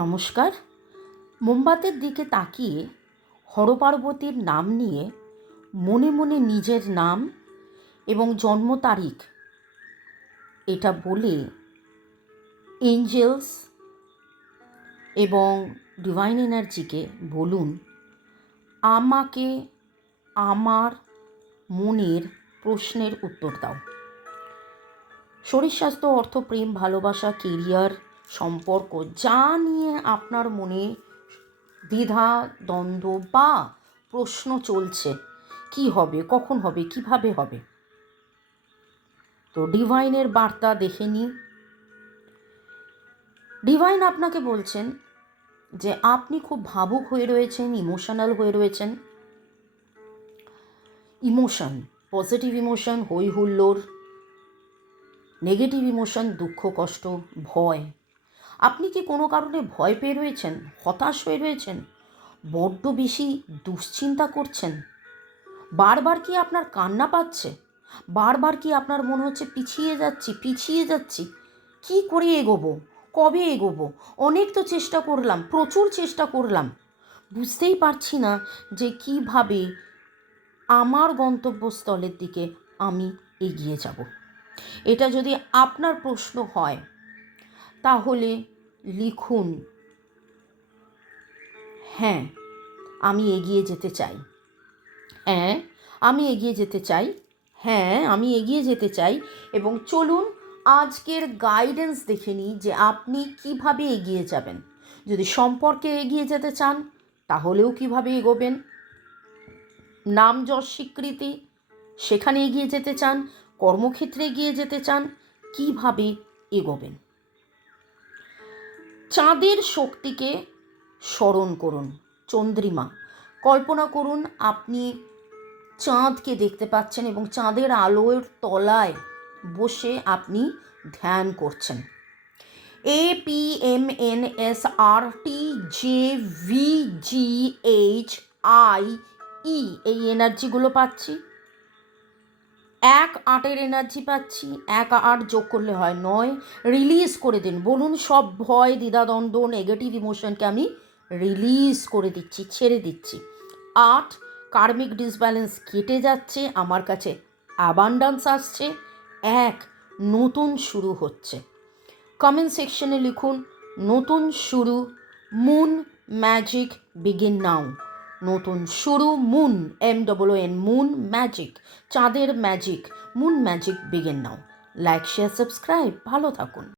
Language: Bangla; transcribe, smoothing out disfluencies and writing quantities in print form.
নমস্কার। মোমবাতির দিকে তাকিয়ে হরপার্বতীর নাম নিয়ে মনে মনে নিজের নাম এবং জন্ম তারিখ এটা বলে এঞ্জেলস এবং ডিভাইন এনার্জিকে বলুন, আমাকে আমার মনের প্রশ্নের উত্তর দাও। শরীর স্বাস্থ্য, অর্থ, প্রেম, ভালোবাসা, কেরিয়ার, সম্পর্ক, যা নিয়ে আপনার মনে দ্বিধা, দ্বন্দ্ব বা প্রশ্ন চলছে, কি হবে, কখন হবে, কিভাবে হবে, তো ডিভাইনের বার্তা দেখে নিই। ডিভাইন আপনাকে বলছেন যে আপনি খুব ভাবুক হয়ে রয়েছেন, ইমোশনাল হয়ে রয়েছেন। ইমোশন, পজিটিভ ইমোশন, হই হুল্লোড়, নেগেটিভ ইমোশন, দুঃখ, কষ্ট, ভয়। আপনি কি কোনো কারণে ভয় পেয়ে রয়েছেন, হতাশ হয়ে রয়েছেন, বড্ড বেশি দুশ্চিন্তা করছেন? বারবার কি আপনার কান্না পাচ্ছে? বারবার কি আপনার মনে হচ্ছে পিছিয়ে যাচ্ছি, কি করে এগোবো, কবে এগোবো? অনেক তো চেষ্টা করলাম, প্রচুর চেষ্টা করলাম, বুঝতেই পারছি না যে কিভাবে আমার গন্তব্যস্থলের দিকে আমি এগিয়ে যাব। এটা যদি আপনার প্রশ্ন হয় তাহলে লিখুন, হ্যাঁ আমি এগিয়ে যেতে চাই, হ্যাঁ আমি এগিয়ে যেতে চাই, হ্যাঁ আমি এগিয়ে যেতে চাই। এবং চলুন আজকের গাইডেন্স দেখে নিই যে আপনি কিভাবে এগিয়ে যাবেন। যদি সম্পর্কে এগিয়ে যেতে চান তাহলেও কিভাবে এগোবেন, নাম যশ স্বীকৃতি সেখানে এগিয়ে যেতে চান, কর্মক্ষেত্রে এগিয়ে যেতে চান, কিভাবে এগোবেন। চাঁদের শক্তিকে স্মরণ করুন। চন্দ্রিমা, কল্পনা করুন আপনি চাঁদকে দেখতে পাচ্ছেন এবং চাঁদের আলোর তলায় বসে আপনি ধ্যান করছেন। APMNSRTJVGHIE এই এনার্জিগুলো পাচ্ছি। 1-8 এনার্জি পাচ্ছি, 1-8 যোগ করলে হয় 9। রিলিজ করে দিন, বলুন সব ভয়, দ্বিধাদ্বন্দ্ব, নেগেটিভ ইমোশনকে আমি রিলিজ করে দিচ্ছি, ছেড়ে দিচ্ছি। 8, কার্মিক ডিসব্যালেন্স কেটে যাচ্ছে, আমার কাছে অ্যাবান্ডান্স আসছে। 1, নতুন শুরু হচ্ছে। কমেন্ট সেকশনে লিখুন নতুন শুরু, মুন ম্যাজিক বিগিন নাও। নতুন শুরু, মুন, MOON, মুন ম্যাজিক, চাঁদের ম্যাজিক, মুন ম্যাজিক বিগিন নাও। Like, share, subscribe. ভালো থাকুন।